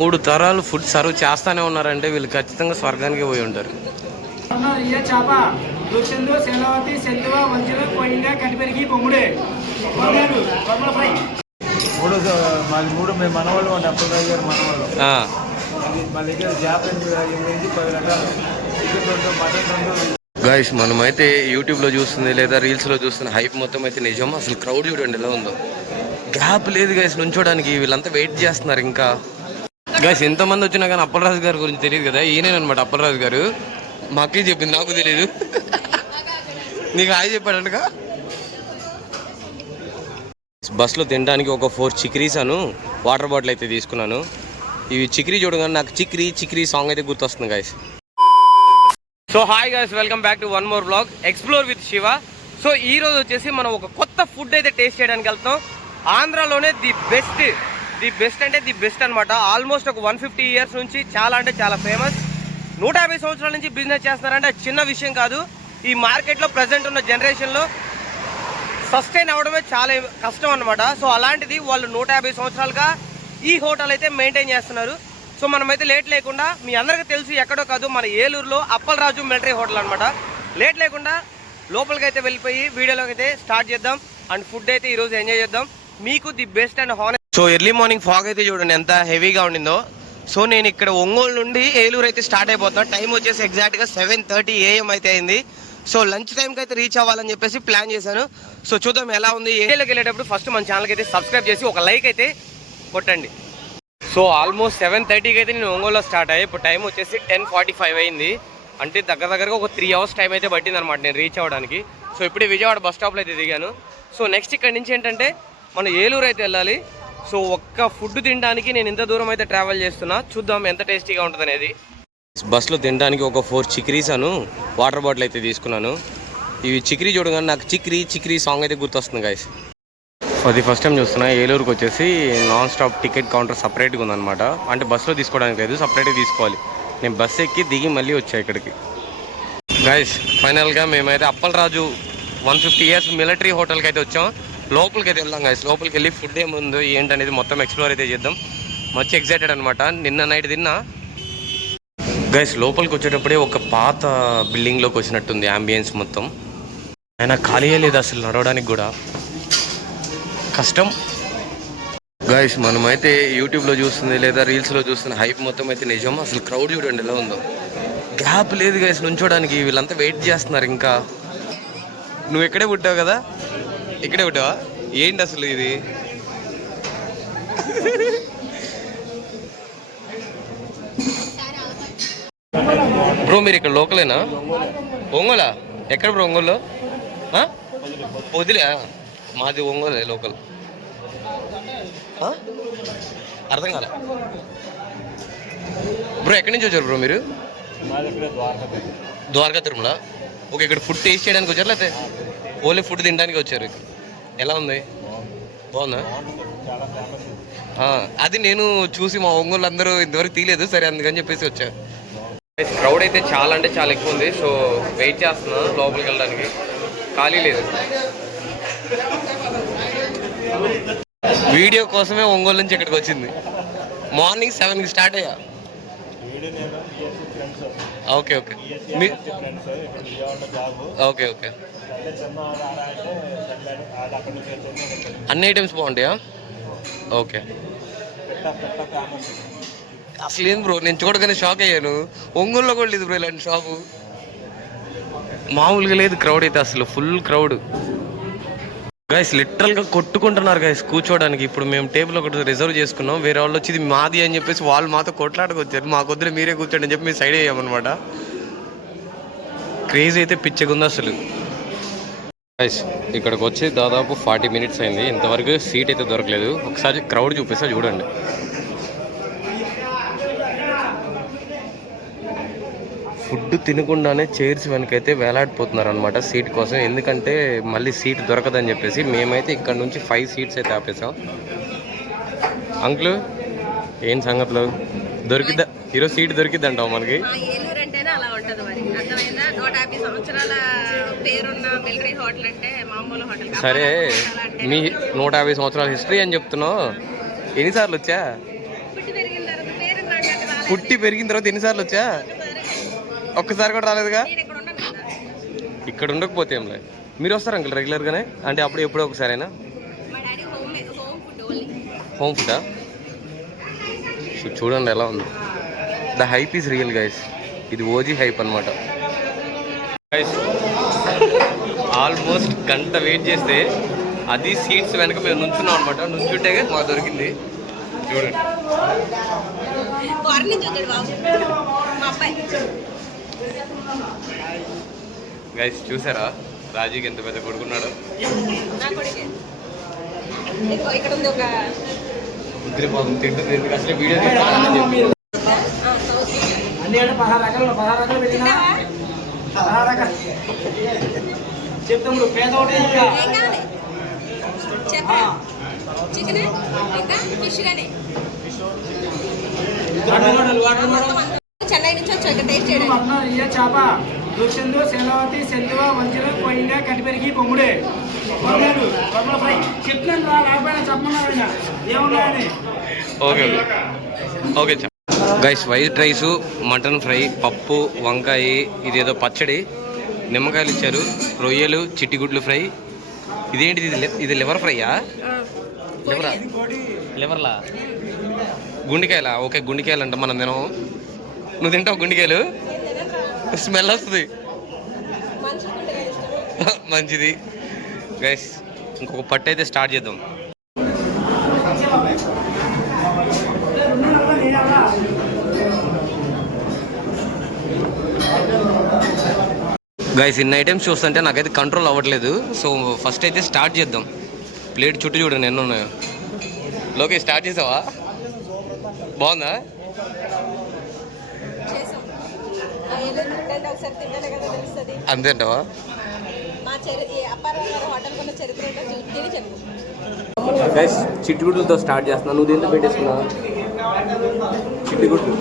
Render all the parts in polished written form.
3 తరాలు food serve చేస్తానే ఉన్నారంటే వీళ్ళు ఖచ్చితంగా స్వర్గానికి పోయి ఉంటారు. గైస్ మనమైతే యూట్యూబ్లో చూస్తుంది లేదా రీల్స్లో చూస్తున్న హైప్ మొత్తం అయితే నిజం. అసలు క్రౌడ్ చూడండి ఎలా ఉందో, గ్యాప్ లేదు గైస్ నుంచోడానికి. వీళ్ళంతా వెయిట్ చేస్తున్నారు ఇంకా. గైస్ ఎంతమంది వచ్చినా కానీ అప్పలరాజు గారి గురించి తెలియదు కదా, ఈయనేనమాట అప్పలరాజు గారు. మా అక్కకి చెప్పింది, నాకు తెలియదు. నీకు హాయ్ చెప్పాడంటగా. బస్లో తినడానికి ఒక 4 చిక్రీస్ అను వాటర్ బాటిల్ అయితే తీసుకున్నాను. ఇవి చిక్రీ చూడగానే నాకు చిక్రీ చిక్రీ సాంగ్ అయితే గుర్తొస్తుంది guys. So hi guys, welcome back to one more blog explore with Shiva. So ఈ రోజు వచ్చేసి మనం ఒక కొత్త ఫుడ్ అయితే టేస్ట్ చేయడానికి వెళ్తాం. ఆంధ్రాలోనే ది బెస్ట్ అంటే ది బెస్ట్ అనమాట. ఆల్మోస్ట్ ఒక 150 ఇయర్స్ నుంచి చాలా అంటే చాలా ఫేమస్. 150 సంవత్సరాల నుంచి బిజినెస్ చేస్తున్నారంటే అది చిన్న విషయం కాదు. ఈ మార్కెట్లో ప్రజెంట్ ఉన్న జనరేషన్లో సస్టైన్ అవ్వడమే చాలా కష్టం అనమాట. సో అలాంటిది వాళ్ళు 150 సంవత్సరాలుగా ఈ హోటల్ అయితే మెయింటైన్ చేస్తున్నారు. సో మనమైతే లేట్ లేకుండా, మీ అందరికీ తెలుసు ఎక్కడో కాదు, మన ఏలూరులో అప్పలరాజు మిలిటరీ హోటల్ అనమాట. లేట్ లేకుండా లోపలికి అయితే వెళ్ళిపోయి వీడియోలోకి అయితే స్టార్ట్ చేద్దాం. అండ్ ఫుడ్ అయితే ఈరోజు ఎంజాయ్ చేద్దాం. మీకు the best and honest. So early morning fog అయితే చూడండి ఎంత హెవీగా ఉండిందో. సో నేను ఇక్కడ ఒంగోలు నుండి ఏలూరు అయితే స్టార్ట్ అయిపోతున్నాను. టైం వచ్చేసి ఎగ్జాక్ట్గా 7:30 AM అయితే అయింది. సో లంచ్ టైంకి అయితే రీచ్ అవ్వాలని చెప్పేసి ప్లాన్ చేశాను. సో చూద్దాం ఎలా ఉంది. ఏరియాలోకి వెళ్ళేటప్పుడు ఫస్ట్ మన ఛానల్కి అయితే సబ్స్క్రైబ్ చేసి ఒక లైక్ అయితే కొట్టండి. సో ఆల్మోస్ట్ 7:30కి అయితే నేను ఒంగోలులో స్టార్ట్ అయ్యాయి. ఇప్పుడు టైం వచ్చేసి 10:45 అయింది. అంటే దగ్గరగా ఒక 3 అవర్స్ టైం అయితే పట్టింది అనమాట నేను రీచ్ అవ్వడానికి. సో ఇప్పుడే విజయవాడ బస్ స్టాప్లో అయితే దిగాను. సో నెక్స్ట్ ఇక్కడ నుంచి ఏంటంటే మనం ఏలూరు అయితే వెళ్ళాలి. సో ఒక్క ఫుడ్ తినడానికి నేను ఇంత దూరం అయితే ట్రావెల్ చేస్తున్నా. చూద్దాం ఎంత టేస్టీగా ఉంటుంది అనేది. బస్లో తినడానికి ఒక 4 చిక్రీస్ అను వాటర్ బాటిల్ అయితే తీసుకున్నాను. ఇవి చిక్రీ చూడగానే నాకు చిక్రీ సాంగ్ అయితే గుర్తొస్తుంది గైస్. అది ఫస్ట్ టైం చూస్తున్నా. ఏలూరుకి వచ్చేసి నాన్ స్టాప్ టికెట్ కౌంటర్ సపరేట్గా ఉందన్నమాట. అంటే బస్సులో తీసుకోవడానికి లేదు, సపరేట్గా తీసుకోవాలి. నేను బస్ ఎక్కి దిగి మళ్ళీ వచ్చా ఇక్కడికి. గైస్ ఫైనల్గా మేమైతే అప్పలరాజు 150 ఇయర్స్ మిలిటరీ హోటల్కి అయితే వచ్చాం. లోపలికి అయితే వెళ్దాం గైస్. లోపలికి వెళ్ళి ఫుడ్ ఏముందో ఏంటనేది మొత్తం ఎక్స్ప్లోర్ అయితే చేద్దాం. మంచి ఎక్సైటెడ్ అనమాట. నిన్న నైట్ తిన్నా గైస్. లోపలికి వచ్చేటప్పుడే ఒక పాత బిల్డింగ్లోకి వచ్చినట్టుంది అంబియన్స్ మొత్తం. అయినా ఖాళీ లేదు అసలు, నడవడానికి కూడా కష్టం. గైస్ మనమైతే యూట్యూబ్లో చూస్తుంది లేదా రీల్స్లో చూస్తున్న హైప్ మొత్తం అయితే నిజం. అసలు క్రౌడ్ చూడండి ఎలా ఉందో, గ్యాప్ లేదు గైస్ నుంచోడానికి. వీళ్ళంతా వెయిట్ చేస్తున్నారు ఇంకా. నువ్వు ఇక్కడే పుట్టావు కదా, ఇక్కడే పుట్టావా? ఏంటి అసలు ఇది? బ్రో మీరు ఇక్కడ లోకలేనా? ఒంగోలా? ఎక్కడ బ్రో ఒంగోలు? వదిలే మాది ఒంగోలే లోకల్. అర్థం కాలే బ్రో. ఎక్కడి నుంచి వచ్చారు బ్రో మీరు? ద్వారకా తిరుమల. ఓకే, ఇక్కడ ఫుడ్ టేస్ట్ చేయడానికి వచ్చారు లేకపోతే ఓన్లీ ఫుడ్ తినడానికి వచ్చారు? ఎలా ఉంది? బాగుందా? అది నేను చూసి మా ఒంగోలు అందరూ ఇంతవరకు తీయలేదు, సరే అందుకని చెప్పేసి వచ్చా. క్రౌడ్ అయితే చాలా అంటే చాలా ఎక్కువ ఉంది. సో వెయిట్ చేస్తున్నాను లోపలికి వెళ్ళడానికి, ఖాళీ లేదు. వీడియో కోసమే ఒంగోలు నుంచి ఇక్కడికి వచ్చింది. మార్నింగ్ 7కి స్టార్ట్ అయ్యా. Okay okay okay okay. అన్ని ఐటమ్స్ బాగుంటాయా? ఓకే. అసలు ఏం బ్రో, నేను చూడగానే షాక్ అయ్యాను. ఒంగోలులో కూడా లేదు బ్రో ఇలాంటి షాపు. మామూలుగా లేదు క్రౌడ్ అయితే, అసలు ఫుల్ క్రౌడ్ గైస్. లిటరల్గా కొట్టుకుంటున్నారు గైస్ కూర్చోడానికి. ఇప్పుడు మేము టేబుల్ ఒకటి రిజర్వ్ చేసుకున్నాం. వేరే వాళ్ళు వచ్చి ఇది మాది అని చెప్పేసి వాళ్ళు మాతో కొట్లాడుకొచ్చారు. మాకొద్దురు మీరే కూర్చోండి అని చెప్పి మేము సైడ్ అయ్యామన్నమాట. క్రేజ్ అయితే పిచ్చగుంది అసలు గైస్. ఇక్కడికి వచ్చి దాదాపు 40 మినిట్స్ అయింది, ఇంతవరకు సీట్ అయితే దొరకలేదు. ఒకసారి క్రౌడ్ చూపిస్తా చూడండి. ఫుడ్ తినకుండానే చైర్స్ వెనకైతే వేలాడిపోతున్నారు అనమాట సీట్ కోసం. ఎందుకంటే మళ్ళీ సీట్ దొరకదని చెప్పేసి మేమైతే ఇక్కడ నుంచి 5 సీట్స్ అయితే ఆపేసాం. అంకుల్ ఏం సంగతులు? దొరికిద్దా ఈరోజు సీట్ దొరికిద్దంటావు మనకి? సరే మీ 150 సంవత్సరాల హిస్టరీ అని చెప్తున్నావు, ఎన్నిసార్లు వచ్చా? పుట్టి పెరిగిన తర్వాత ఎన్నిసార్లు వచ్చా? ఒక్కసారి కూడా రాలేదుగా. ఇక్కడ ఉండకపోతే ఏం లేదు. మీరు వస్తారు అంకుల్ రెగ్యులర్గానే? అంటే అప్పుడు ఎప్పుడో ఒకసారైనా? హోమ్ ఫుడా? సో చూడండి ఎలా ఉంది. The hype is real guys. ఇది ఓజీ హైప్ అనమాట గైస్. ఆల్మోస్ట్ గంట వెయిట్ చేస్తే అది సీట్స్ వెనక మేము నుంచున్నాం అనమాట. నుంచుంటే మాకు దొరికింది. చూడండి గైస్, చూసారా రాజీకి ఎంత పెద్ద కొడుకున్నాడు. ముద్రపోతుంది తింటుంది. ఎందుకు అసలు వీడియో చెప్తాము పేద చెన్నై నుంచి వచ్చాక టేస్ట్ చేయడం. చేప దూషందు శెలవతి సెల్లువ వంజన కొయ్య కటిపెరిగి బొమ్ముడే ఫ్రై చెప్తున్నాను రాకపోయినా చెప్పమన్నా ఏమున్నాయని. Okay okay guys, white rice, mutton fry, పప్పు, వంకాయ, ఇదేదో పచ్చడి, నిమ్మకాయలు ఇచ్చారు, రొయ్యలు, చిట్టిగుడ్లు ఫ్రై. ఇదేంటిది? ఇది లివర్ ఫ్రైయా? లివర్లా? గుండెకాయలా? ఓకే, గుండెకాయలు అంట. మనం తినవు. నువ్వు తింటావు గుండెకాయలు? స్మెల్ వస్తుంది. మంచిది గైస్. ఇంకొక పట్టు అయితే స్టార్ట్ చేద్దాం. గైస్, ఇన్ని ఐటమ్స్ చూస్తుంటే నాకైతే కంట్రోల్ అవ్వట్లేదు. సో ఫస్ట్ అయితే స్టార్ట్ చేద్దాం. ప్లేట్ చుట్టూ చూడండి ఎన్ని ఉన్నాయో. లోకేష్ స్టార్ట్ చేసావా? బాగుందా? అంతేంటావా? గైస్, చిట్టుగుడ్లతో స్టార్ట్ చేస్తున్నా. నువ్వు దేంతో పెట్టేసుకున్నా? చిట్టుగుడ్లు.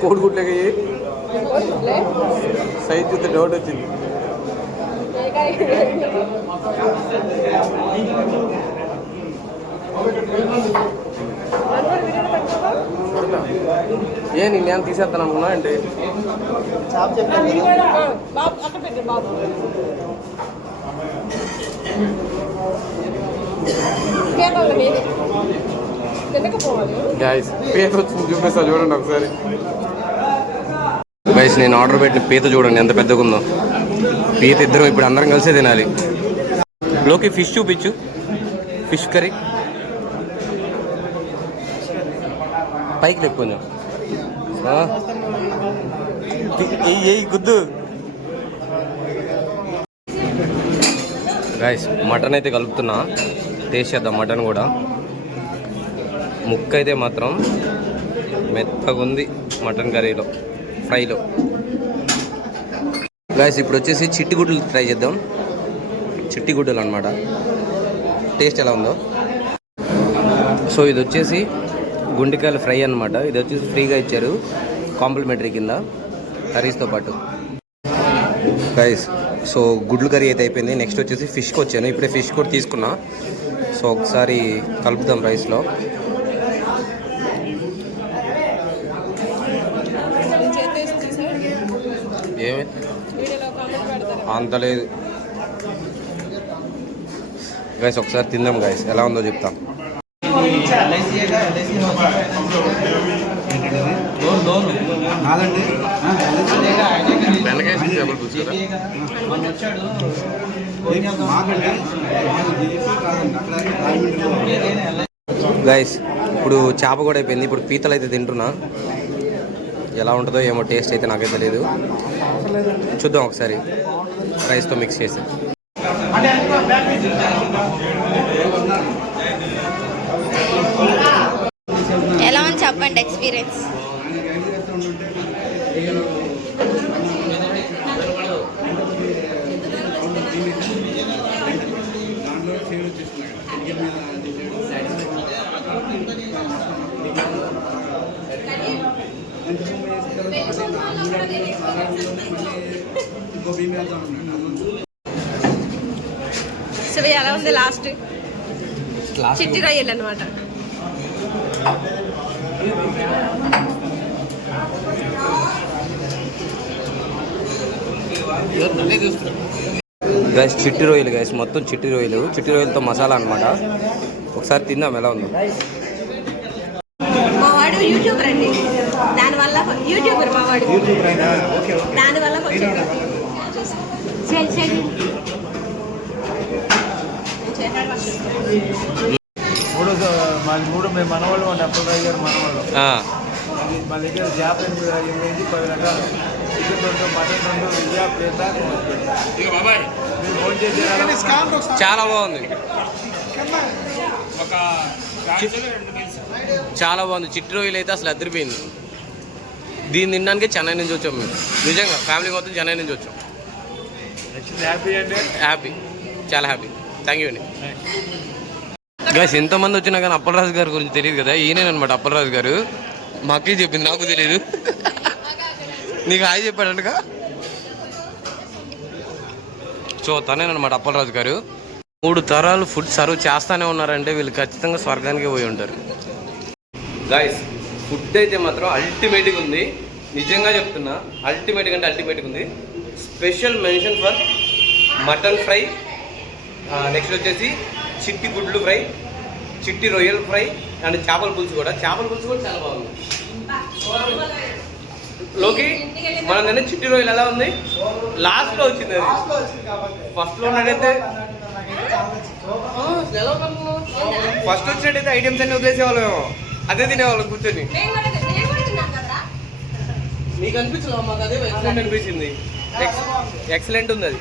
కోడిగుడ్లకి సైజ్ చూస్తే డౌట్ వచ్చింది. ఏ నేను తీసేస్తాను అనుకున్నా అంటే పీత వచ్చింది. చూపిస్తా చూడండి ఒకసారి. గైస్, నేను ఆర్డర్ పెట్టిన పీత చూడండి ఎంత పెద్దగా ఉందో. పీత ఇద్దరం ఇప్పుడు అందరం కలిసే తినాలి. లోకి ఫిష్ చూపించు. ఫిష్ కర్రీ పైకి లేకపోయినా ఏ గుద్దు. గైస్, మటన్ అయితే కలుపుతున్నా. టేస్ట్ చేద్దాం మటన్ కూడా. ముక్క అయితే మాత్రం మెత్తగా ఉంది మటన్ కర్రీలో, ఫ్రైలో. గైస్, ఇప్పుడు వచ్చేసి చిట్టిగుడ్లు ట్రై చేద్దాం. చిట్టిగుడ్డలు అనమాట. టేస్ట్ ఎలా ఉందో. సో ఇది వచ్చేసి గుండెకాయల ఫ్రై అనమాట. ఇది వచ్చేసి ఫ్రీగా ఇచ్చారు, కాంప్లిమెంటరీ కింద కర్రీస్తో పాటు. గైస్, సో గుడ్లు కర్రీ అయితే అయిపోయింది. నెక్స్ట్ వచ్చేసి ఫిష్కి వచ్చాను. ఇప్పుడే ఫిష్ కూడా తీసుకున్నా. సో ఒకసారి కలుపుదాం రైస్లో. ఏమి అంత లేదు గైస్. ఒకసారి తిందాం గైస్, ఎలా ఉందో చెప్తాం. గైస్, ఇప్పుడు చేప కూడా అయిపోయింది. ఇప్పుడు పీతలు అయితే తింటున్నా. ఎలా ఉంటుందో ఏమో, టేస్ట్ అయితే నాకైతే తెలియదు. చూద్దాం ఒకసారి రైస్తో మిక్స్ చేసి. ఎలా ఉంది చెప్పండి ఎక్స్పీరియన్స్. సో ఎలా ఉంది లాస్ట్ చిట్టి రొయ్యలు అనమాట. గైస్ చిట్టి రొయ్యలు గైస్, మొత్తం చిట్టి రొయ్యలతో మసాలా అనమాట. ఒకసారి తిందాం ఎలా ఉందో. మా వాడు యూట్యూబర్ అండి, దానివల్ల యూట్యూబర్ మా వాడు, దానివల్ల కొంచెం మూడు మేము మనవాళ్ళు అండి, అప్పలరాజు గారు మనవాళ్ళు. మా దగ్గర చేప 10 రకాలు, చికెన్ 2, మటన్ 2, విజయ ప్లేట్ ఫోన్ చేసి చాలా బాగుంది, చాలా బాగుంది. చిట్టి రొయ్యలు అయితే అసలు అదిరిపోయింది. దీన్ని తినడానికి చెన్నై నుంచి వచ్చాం మేము, నిజంగా ఫ్యామిలీ మొత్తం చెన్నై నుంచి వచ్చాం. హ్యాపీ అంటే హ్యాపీ, చాలా హ్యాపీ. థ్యాంక్ యూ అండి. గైస్ ఎంతమంది వచ్చినా కానీ అప్పలరాజు గారి గురించి తెలియదు కదా, ఈయనేనమాట అప్పలరాజు గారు. మా అక్కయ్య చెప్పింది, నాకు తెలియదు. నీకు హాయ్ చెప్పాడంటగా. సో తనేనమాట అప్పలరాజు గారు. 3 తరాలు ఫుడ్ సర్వ్ చేస్తానే ఉన్నారంటే వీళ్ళు ఖచ్చితంగా స్వర్గానికి పోయి ఉంటారు. గైస్ ఫుడ్ అయితే మాత్రం అల్టిమేట్గా ఉంది, నిజంగా చెప్తున్నా. అల్టిమేట్గా అంటే అల్టిమేట్గా ఉంది. Special mention for mutton fry, next వచ్చేసి చిట్టి గుడ్లు ఫ్రై, చిట్టి రొయ్యల ఫ్రై అండ్ చేపల పులుసు కూడా చాలా బాగుంది. లోకి మనం తినే చిట్టి రొయ్యలు ఎలా ఉంది, లాస్ట్లో వచ్చింది అది. ఫస్ట్లో ఉన్నట్టయితే ఫస్ట్ వచ్చినట్టయితే ఐటమ్స్ అన్ని వదిలేసేవాళ్ళం, అదే తినేవాళ్ళం కూర్చొని. మీకు అనిపించలేదు, మాకు అదే ఎక్సలెంట్ అనిపించింది. ఎక్సలెంట్ ఉంది అది.